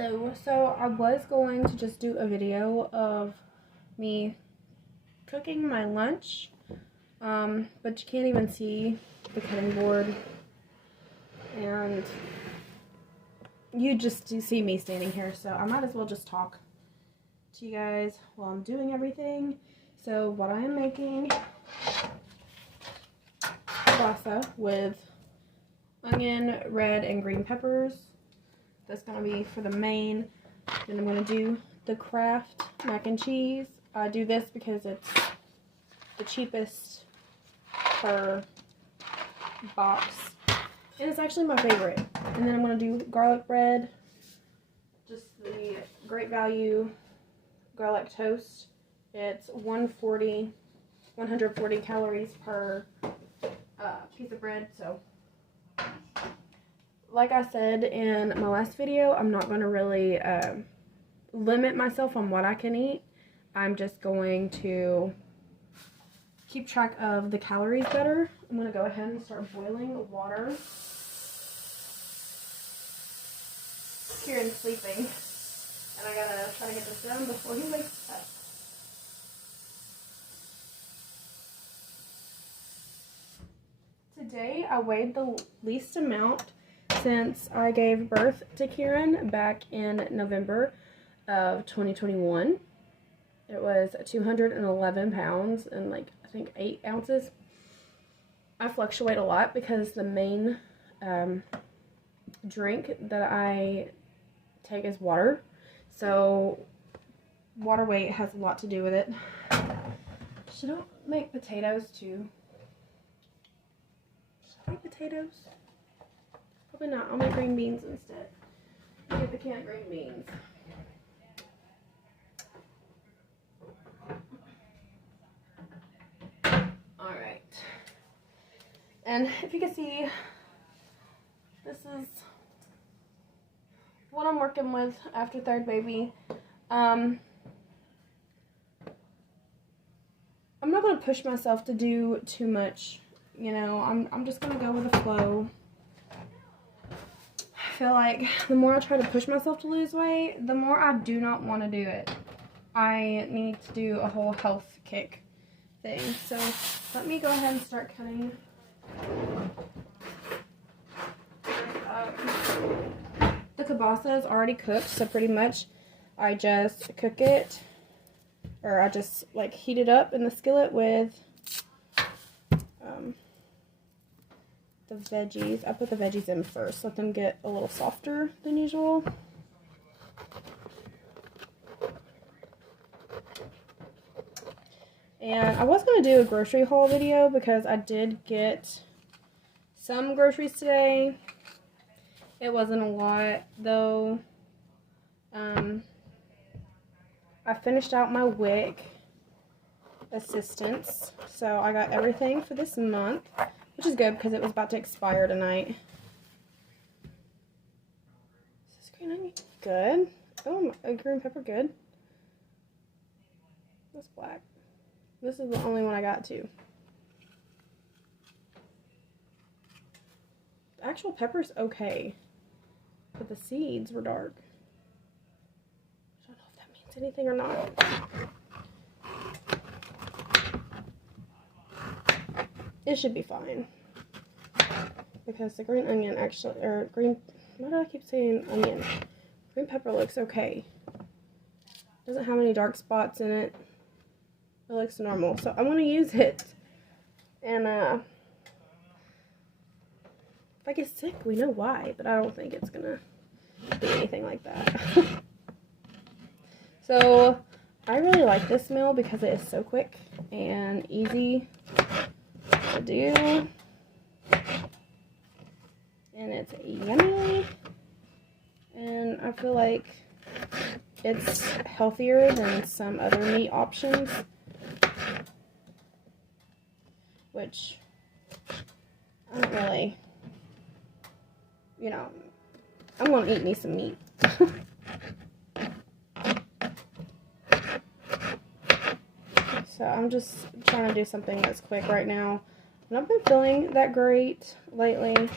Hello. So I was going to just do a video of me cooking my lunch, but you can't even see the cutting board, and you just see me standing here, so I might as well just talk to you guys while I'm doing everything. So what I am making, kielbasa with onion, red, and green peppers. That's going to be for the main. Then I'm going to do the Kraft mac and cheese. I do this because it's the cheapest per box. And it's actually my favorite. And then I'm going to do garlic bread. Just the Great Value garlic toast. It's 140 calories per piece of bread. So like I said in my last video, I'm not going to really limit myself on what I can eat. I'm just going to keep track of the calories better. I'm going to go ahead and start boiling water. Kieran's sleeping, and I gotta try to get this done before he wakes up. Today I weighed the least amount since I gave birth to Kieran back in November of 2021. It was 211 pounds and like I think 8 ounces. I fluctuate a lot because the main drink that I take is water. So water weight has a lot to do with it. Should I make potatoes too? Should I make potatoes? Probably not. I'll make green beans instead. Get the can of green beans. Alright. And if you can see, this is what I'm working with after third baby. I'm not going to push myself to do too much. You know, I'm just going to go with the flow. I feel like the more I try to push myself to lose weight, the more I do not want to do it. I need to do a whole health kick thing. So let me go ahead and start cutting. The kielbasa is already cooked, so pretty much I just cook it, or I just like heat it up in the skillet with the veggies. I put the veggies in first, let them get a little softer than usual. And I was going to do a grocery haul video because I did get some groceries today. It wasn't a lot though. I finished out my WIC assistance, so I got everything for this month, which is good because it was about to expire tonight. Is this green onion good? Oh, green pepper good. That's black. This is the only one I got too. The actual pepper's okay, but the seeds were dark. I don't know if that means anything or not. It should be fine. Because the green onion actually, or green, why do I keep saying onion? Green pepper looks okay. Doesn't have any dark spots in it. It looks normal. So I want to use it. And if I get sick, we know why, but I don't think it's gonna be anything like that. So I really like this meal because it is so quick and easy to do, and it's yummy, and I feel like it's healthier than some other meat options, which I don't really, you know, I'm going to eat me some meat. So I'm just trying to do something that's quick right now. And I've been feeling that great lately.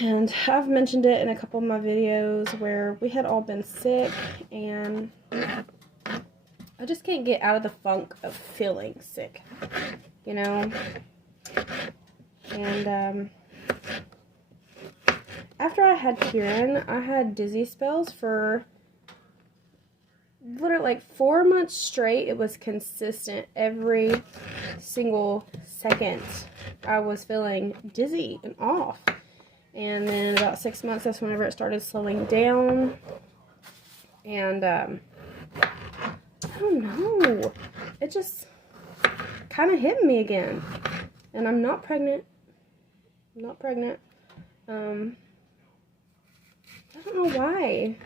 And I've mentioned it in a couple of my videos where we had all been sick, and I just can't get out of the funk of feeling sick, you know? And after I had Kieran, I had dizzy spells for literally like 4 months straight. It was consistent. Every single second I was feeling dizzy and off. And then about 6 months, that's whenever it started slowing down. And I don't know, it just kind of hit me again. And I'm not pregnant. I'm not pregnant. I don't know why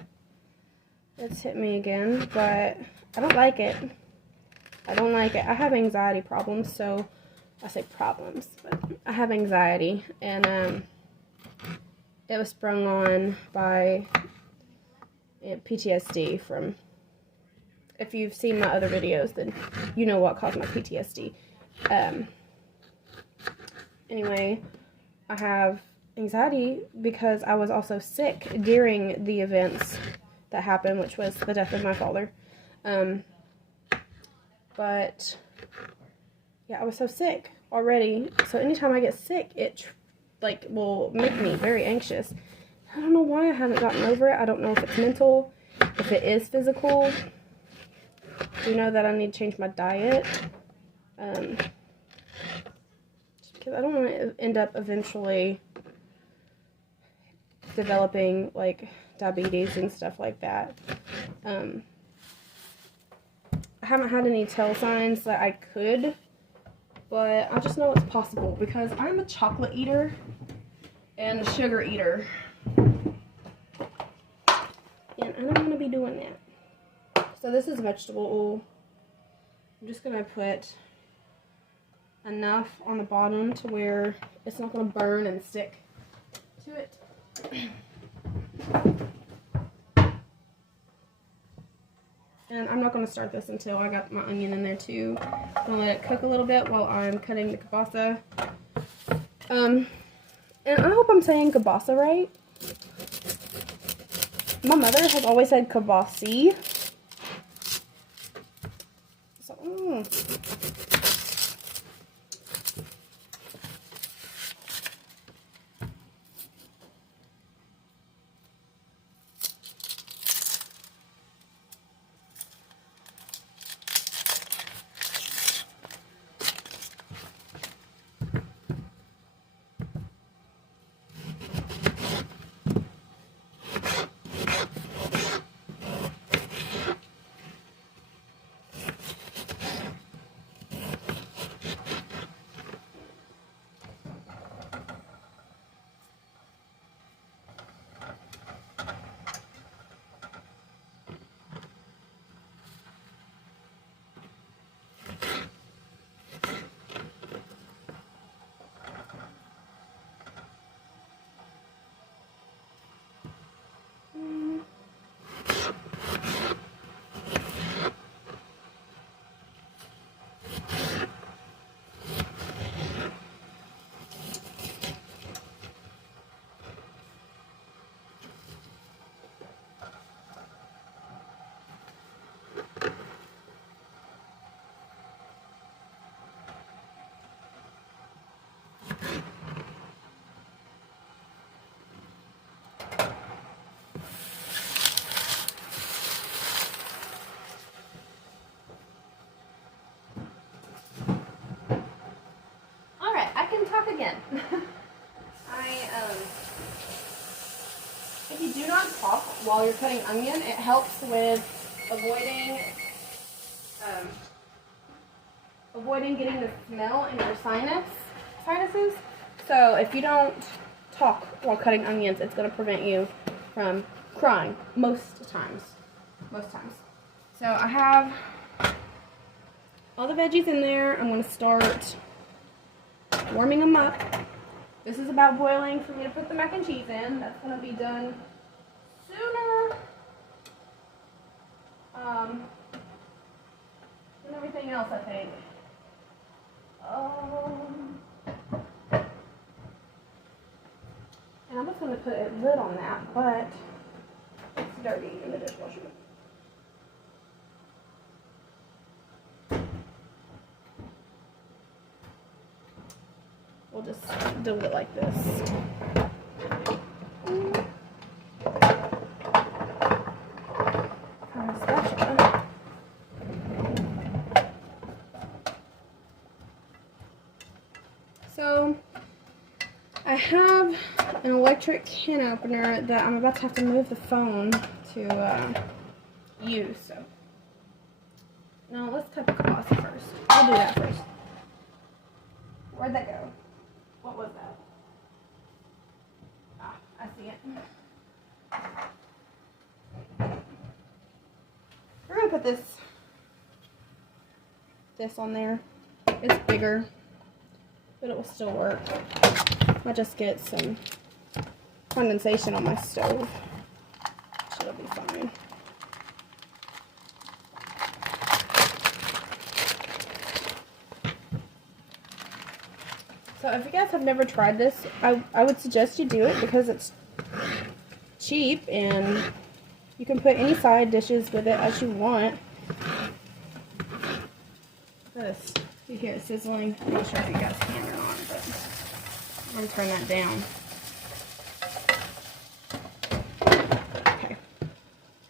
it's hit me again, but I don't like it. I don't like it. I have anxiety problems, so I say problems, but I have anxiety, and it was sprung on by PTSD from, if you've seen my other videos, then you know what caused my PTSD. Anyway, I have anxiety because I was also sick during the events that happened, which was the death of my father. But yeah, I was so sick already. So anytime I get sick, it like will make me very anxious. I don't know why I haven't gotten over it. I don't know if it's mental, if it is physical. I do know that I need to change my diet. Because I don't want to end up eventually developing like diabetes and stuff like that. I haven't had any tell signs that I could, but I just know it's possible because I'm a chocolate eater and a sugar eater, and I don't want to be doing that. So this is vegetable oil. I'm just going to put enough on the bottom to where it's not going to burn and stick to it. And I'm not going to start this until I got my onion in there too. I'm going to let it cook a little bit while I'm cutting the kielbasa. And I hope I'm saying kielbasa right. My mother has always said kielbasi. So, talk again. If you do not talk while you're cutting onion, it helps with avoiding getting the smell in your sinuses. So if you don't talk while cutting onions, it's going to prevent you from crying most times. So I have all the veggies in there. I'm going to start warming them up. This is about boiling for me to put the mac and cheese in. That's going to be done sooner than everything else, I think. And put a lid on that, but it's dirty in the dishwasher. We'll just do it like this. Spatula. So I have an electric can opener that I'm about to have to move the phone to use. So now let's cut the cloth first. I'll do that first. Where'd that go? What was that? Ah, I see it. We're gonna put this on there. It's bigger, but it will still work. I just get some condensation on my stove. It'll be fine. So if you guys have never tried this, I would suggest you do it because it's cheap and you can put any side dishes with it as you want. This, you hear it sizzling. I'm not sure if you guys can or not, but I'm going to turn that down. Okay.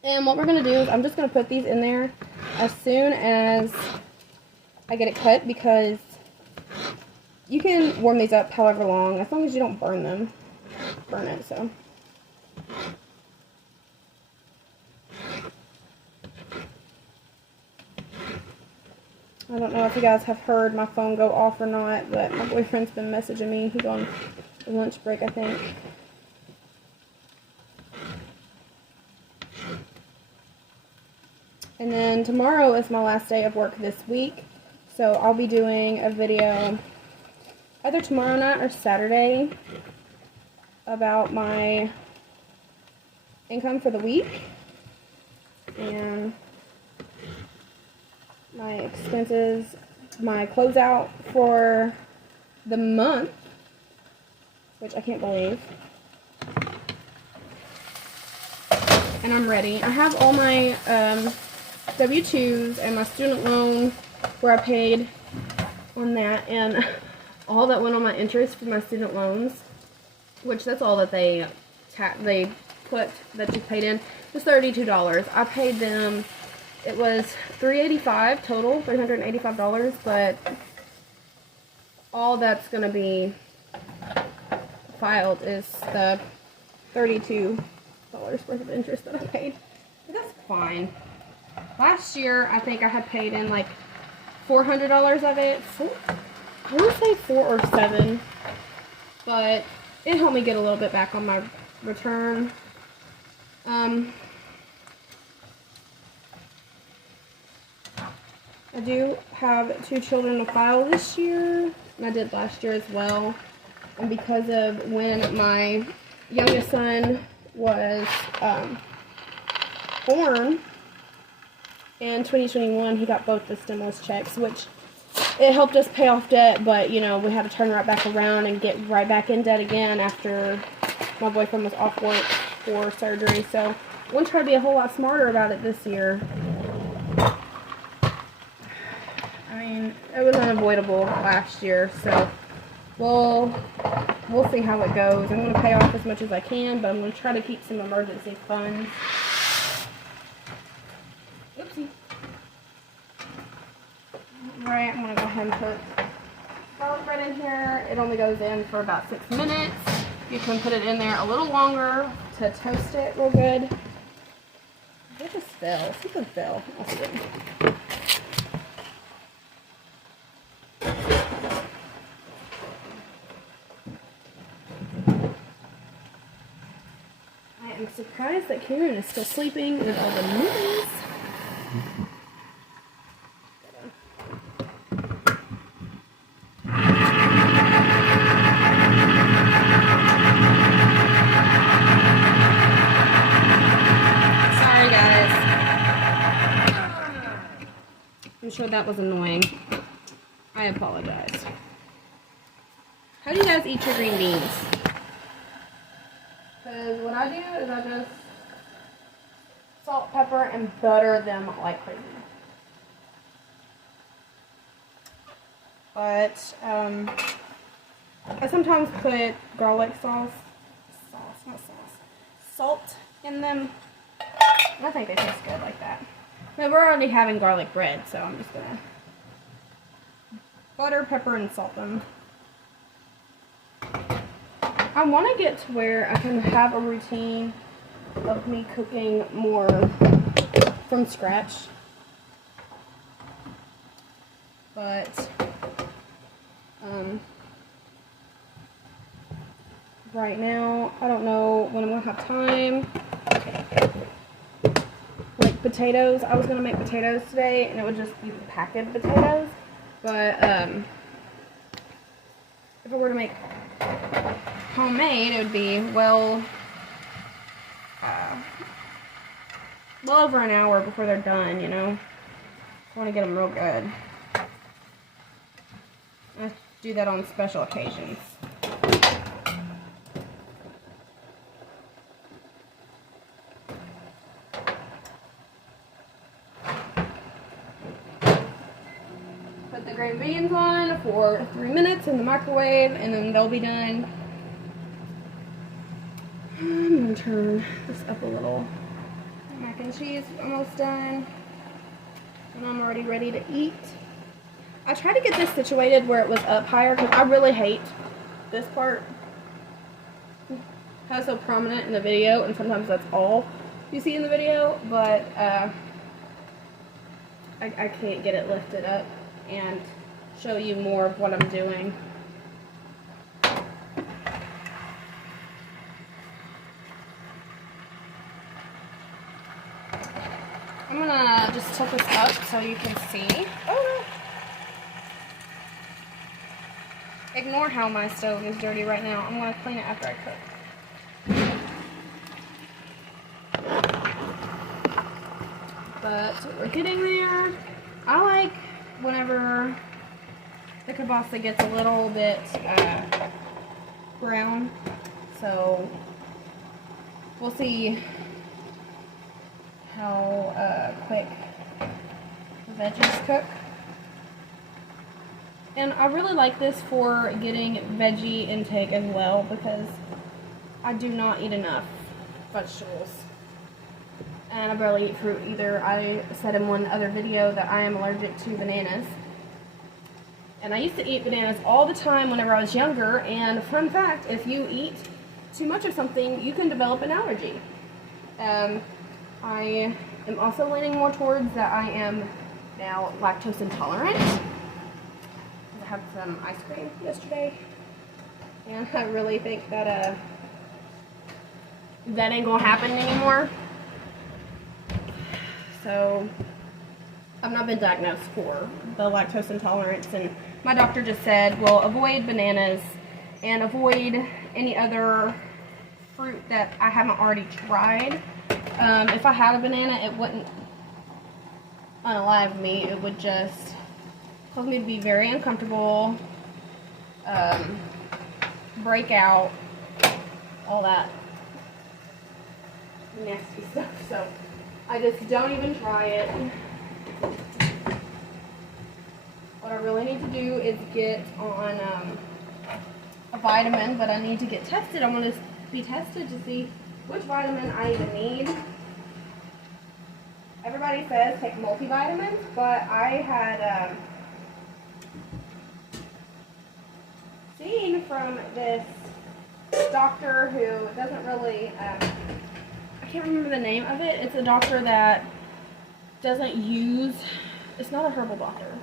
And what we're going to do is I'm just going to put these in there as soon as I get it cut, because you can warm these up however long, as long as you don't burn it, so. I don't know if you guys have heard my phone go off or not, but my boyfriend's been messaging me. He's on lunch break, I think. And then tomorrow is my last day of work this week, so I'll be doing a video either tomorrow night or Saturday about my income for the week and my expenses, my closeout for the month, which I can't believe. And I'm ready. I have all my W-2s and my student loan where I paid on that, and all that went on my interest for my student loans, which that's all that they put that you paid in, was $32. I paid them, it was $385 total, $385, but all that's going to be filed is the $32 worth of interest that I paid. But that's fine. Last year, I think I had paid in like $400 of it. I want to say 4 or 7, but it helped me get a little bit back on my return. I do have 2 children to file this year, and I did last year as well. And because of when my youngest son was born in 2021, he got both the stimulus checks, which it helped us pay off debt, but, you know, we had to turn right back around and get right back in debt again after my boyfriend was off work for surgery. So I'm going to try to be a whole lot smarter about it this year. I mean, it was unavoidable last year, so we'll see how it goes. I'm going to pay off as much as I can, but I'm going to try to keep some emergency funds. Oopsie. Alright, I'm going to go ahead and put garlic bread in here. It only goes in for about 6 minutes. You can put it in there a little longer to toast it real good. What just fell? Something fell. I'll see it. I am surprised that Karen is still sleeping with all the movies. I'm sure that was annoying. I apologize. How do you guys eat your green beans? Because what I do is I just salt, pepper, and butter them like crazy. But I sometimes put garlic salt in them. And I think they taste good like that. But we're already having garlic bread, so I'm just gonna butter, pepper, and salt them. I want to get to where I can have a routine of me cooking more from scratch. But right now, I don't know when I'm going to have time. Like potatoes, I was going to make potatoes today, and it would just be packaged potatoes. But if I were to make homemade, it would be well over an hour before they're done, you know. I want to get them real good. I do that on special occasions. Put the green beans on for 3 minutes in the microwave, and then they'll be done. I'm going to turn this up a little. Mac and cheese almost done. And I'm already ready to eat. I tried to get this situated where it was up higher because I really hate this part. How it's so prominent in the video, and sometimes that's all you see in the video, but I can't get it lifted up and show you more of what I'm doing. I'm gonna just tilt this up so you can see. Oh no! Ignore how my stove is dirty right now. I'm gonna clean it after I cook. But we're getting there. I like whenever the kielbasa gets a little bit brown. So we'll see how quick the veggies cook. And I really like this for getting veggie intake as well, because I do not eat enough vegetables. And I barely eat fruit either. I said in one other video that I am allergic to bananas. And I used to eat bananas all the time whenever I was younger, and fun fact, if you eat too much of something, you can develop an allergy. I am also leaning more towards that I am now lactose intolerant. I had some ice cream yesterday, and I really think that that ain't gonna happen anymore. So I've not been diagnosed for the lactose intolerance, and my doctor just said, well, avoid bananas and avoid any other fruit that I haven't already tried. If I had a banana, it wouldn't unalive me. It would just cause me to be very uncomfortable, break out, all that nasty stuff. So I just don't even try it. What I really need to do is get on a vitamin, but I need to get tested. I want to be tested to see which vitamin I even need. Everybody says take multivitamins, but I had seen from this doctor who doesn't really, I can't remember the name of it. It's a doctor that doesn't use, it's not a herbal doctor,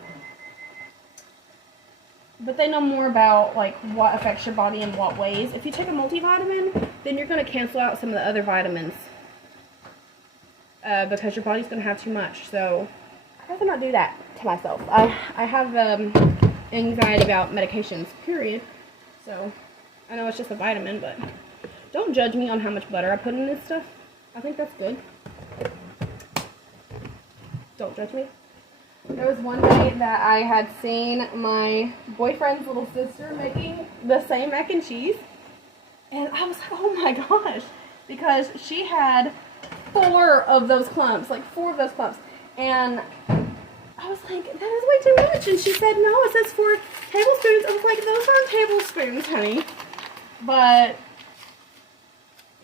but they know more about like what affects your body in what ways. If you take a multivitamin, then you're going to cancel out some of the other vitamins because your body's going to have too much. So I'd rather not do that to myself. I have anxiety about medications, period. So I know it's just a vitamin, but don't judge me on how much butter I put in this stuff. I think that's good. Don't judge me. There was one day that I had seen my boyfriend's little sister making the same mac and cheese, and I was like, oh my gosh, because she had 4 of those clumps, like 4 of those clumps. And I was like, that is way too much. And she said, no, it says 4 tablespoons. I was like, those aren't tablespoons, honey. But,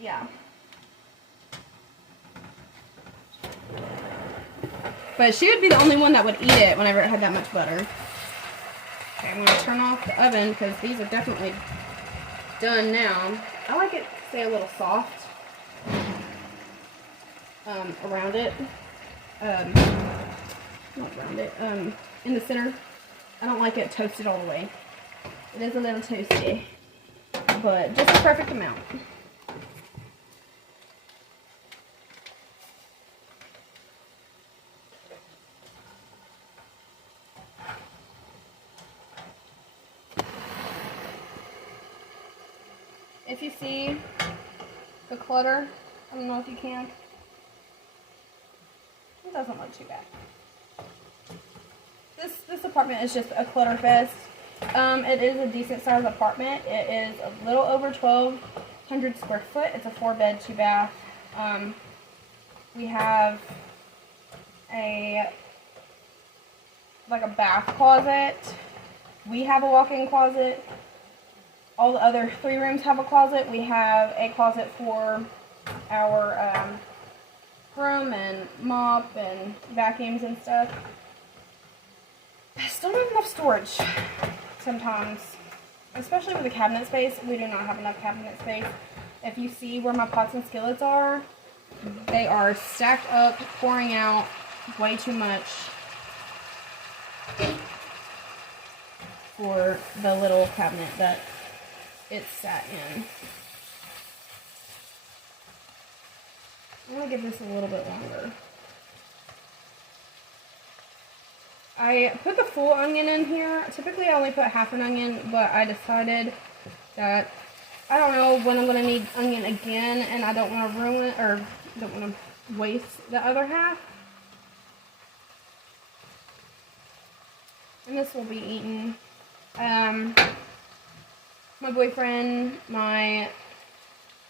yeah. But she would be the only one that would eat it whenever it had that much butter. Okay, I'm going to turn off the oven because these are definitely done now. I like it to stay a little soft around it. Not around it. In the center. I don't like it toasted all the way. It is a little toasty, but just the perfect amount. If you see the clutter, I don't know if you can. It doesn't look too bad. This apartment is just a clutter fest. It is a decent sized apartment. It is a little over 1,200 square foot. It's a 4-bed, 2-bath. We have a bath closet. We have a walk-in closet. All the other 3 rooms have a closet. We have a closet for our broom and mop and vacuums and stuff. I still don't have enough storage sometimes, especially with the cabinet space. We do not have enough cabinet space. If you see where my pots and skillets are, they are stacked up, pouring out way too much for the little cabinet that it's sat in. I'm going to give this a little bit longer. I put the full onion in here. Typically I only put half an onion, but I decided that I don't know when I'm going to need onion again, and I don't want to ruin it, or don't want to waste the other half. And this will be eaten. My boyfriend, my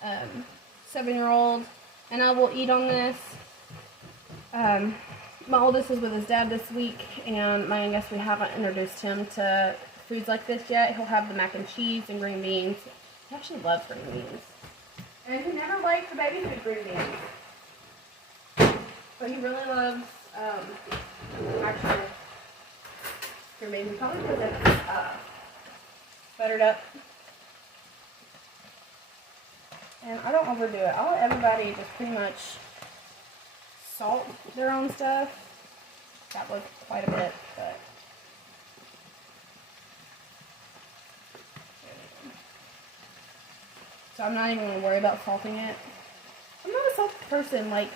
7-year-old, and I will eat on this. My oldest is with his dad this week, and my youngest, we haven't introduced him to foods like this yet. He'll have the mac and cheese and green beans. He actually loves green beans. And he never liked the baby food green beans. But he really loves actual green beans. Probably because it's buttered up. And I don't overdo it. I let everybody just pretty much salt their own stuff. That was quite a bit, but so I'm not even going to worry about salting it. I'm not a salty person. Like,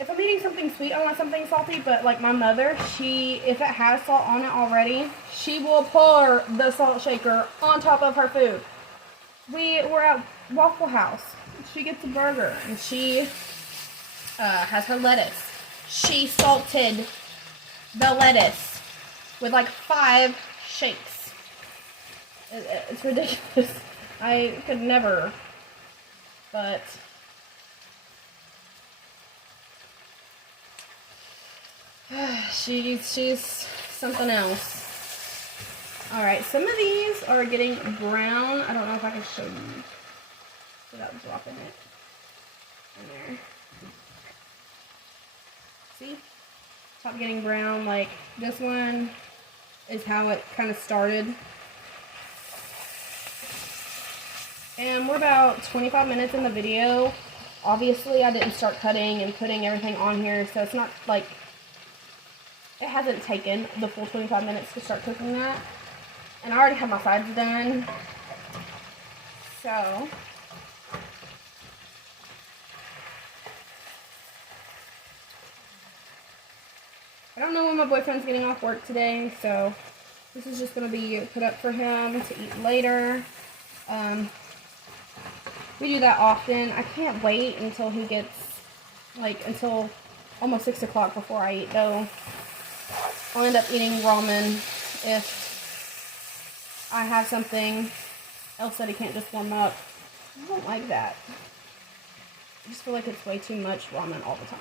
if I'm eating something sweet, I want something salty, but like my mother, if it has salt on it already, she will pour the salt shaker on top of her food. We were at Waffle House. She gets a burger, and she has her lettuce. She salted the lettuce with like 5 shakes. It's ridiculous. I could never, but she's something else. Alright, some of these are getting brown. I don't know if I can show you without dropping it in there. See? Top getting brown. Like, this one is how it kind of started. And we're about 25 minutes in the video. Obviously, I didn't start cutting and putting everything on here, so it's not like, it hasn't taken the full 25 minutes to start cooking that. And I already have my sides done. So I don't know when my boyfriend's getting off work today, so this is just going to be put up for him to eat later. We do that often. I can't wait until he gets, like, until almost 6 o'clock before I eat, though. I'll end up eating ramen if I have something else that he can't just warm up. I don't like that. I just feel like it's way too much ramen all the time.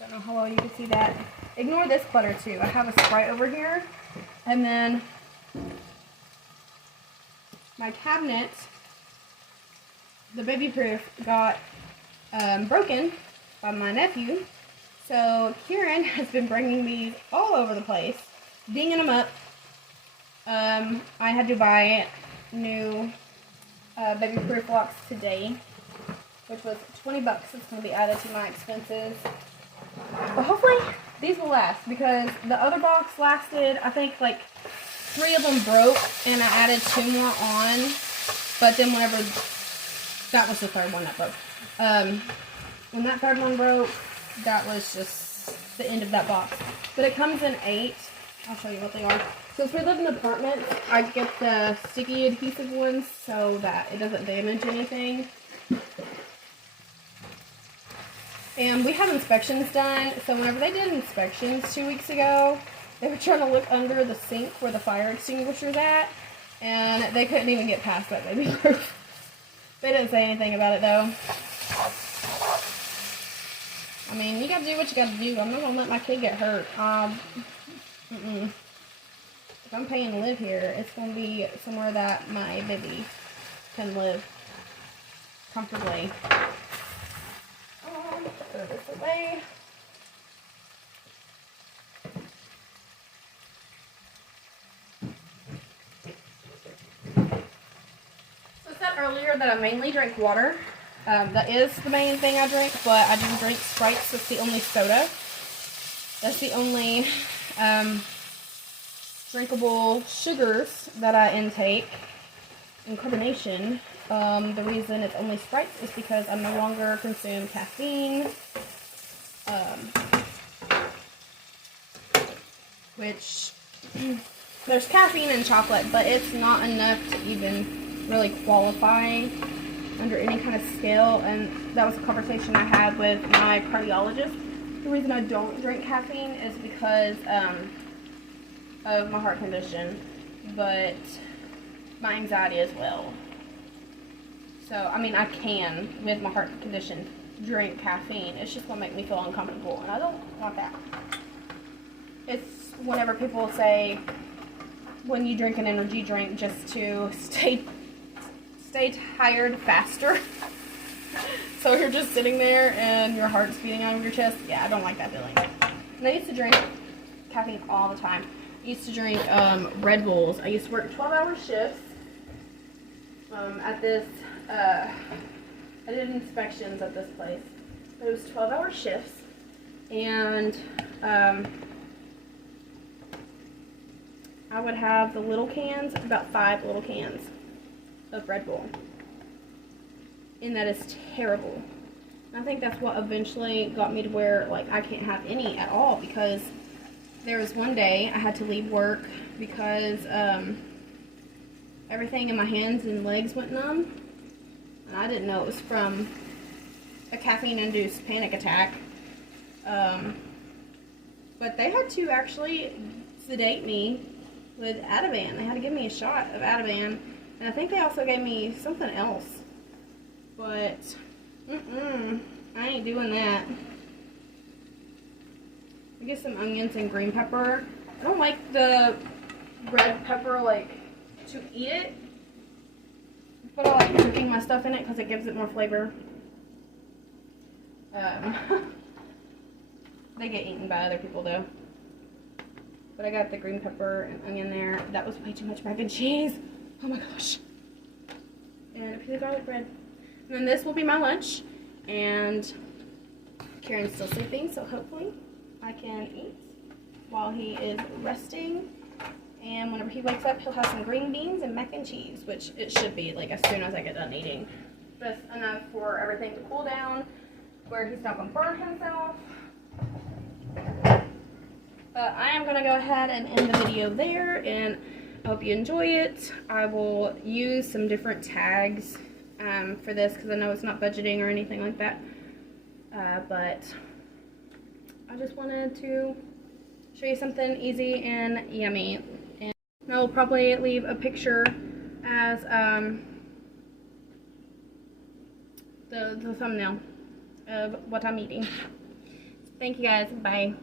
Don't know how well you can see that. Ignore this clutter too. I have a Sprite over here, and then my cabinet, the baby proof, got broken by my nephew. So Kieran has been bringing these all over the place, dinging them up. I had to buy new baby proof locks today, which was 20 bucks. It's going to be added to my expenses. But hopefully these will last, because the other box lasted, I think, like 3 of them broke, and I added 2 more on. But then whenever, that was the 3rd one that broke. When that 3rd one broke, that was just the end of that box. But it comes in 8. I'll show you what they are. Since we live in an apartment, I get the sticky adhesive ones so that it doesn't damage anything. And we have inspections done, so whenever they did inspections 2 weeks ago, they were trying to look under the sink where the fire extinguisher's at, and they couldn't even get past that baby proof. They didn't say anything about it though. I mean, you gotta do what you gotta do. I'm not gonna let my kid get hurt. If I'm paying to live here, it's gonna be somewhere that my baby can live comfortably. Throw this away. So I said earlier that I mainly drink water. That is the main thing I drink, but I do drink Sprites. That's the only soda. That's the only drinkable sugars that I intake in carbonation. The reason it's only Sprites is because I no longer consume caffeine, which there's caffeine in chocolate, but it's not enough to even really qualify under any kind of scale. And that was a conversation I had with my cardiologist. The reason I don't drink caffeine is because of my heart condition, but my anxiety as well. So, I mean, I can, with my heart condition, drink caffeine. It's just going to make me feel uncomfortable, and I don't want that. It's whenever people say, when you drink an energy drink just to stay tired faster. So you're just sitting there and your heart's beating out of your chest. Yeah, I don't like that feeling. And I used to drink caffeine all the time. I used to drink Red Bulls. I used to work 12-hour shifts at this. I did inspections at this place. But it was 12-hour shifts. And I would have the little cans, about 5 little cans of Red Bull. And that is terrible. And I think that's what eventually got me to where, like, I can't have any at all, because there was one day I had to leave work because everything in my hands and legs went numb. And I didn't know it was from a caffeine-induced panic attack. But they had to actually sedate me with Ativan. They had to give me a shot of Ativan. And I think they also gave me something else. But, I ain't doing that. I get some onions and green pepper. I don't like the red pepper, like, to eat it. But I like cooking my stuff in it because it gives it more flavor. They get eaten by other people, though. But I got the green pepper and onion there. That was way too much mac and cheese. Oh my gosh. And a piece of garlic bread. And then this will be my lunch. And Kieran's still sleeping, so hopefully I can eat while he is resting. And whenever he wakes up, he'll have some green beans and mac and cheese, which it should be, like, as soon as I get done eating. Just enough for everything to cool down, where he's not going to burn himself. But I am going to go ahead and end the video there, and I hope you enjoy it. I will use some different tags for this, because I know it's not budgeting or anything like that. But I just wanted to show you something easy and yummy. And I'll probably leave a picture as the thumbnail of what I'm eating. Thank you guys. Bye.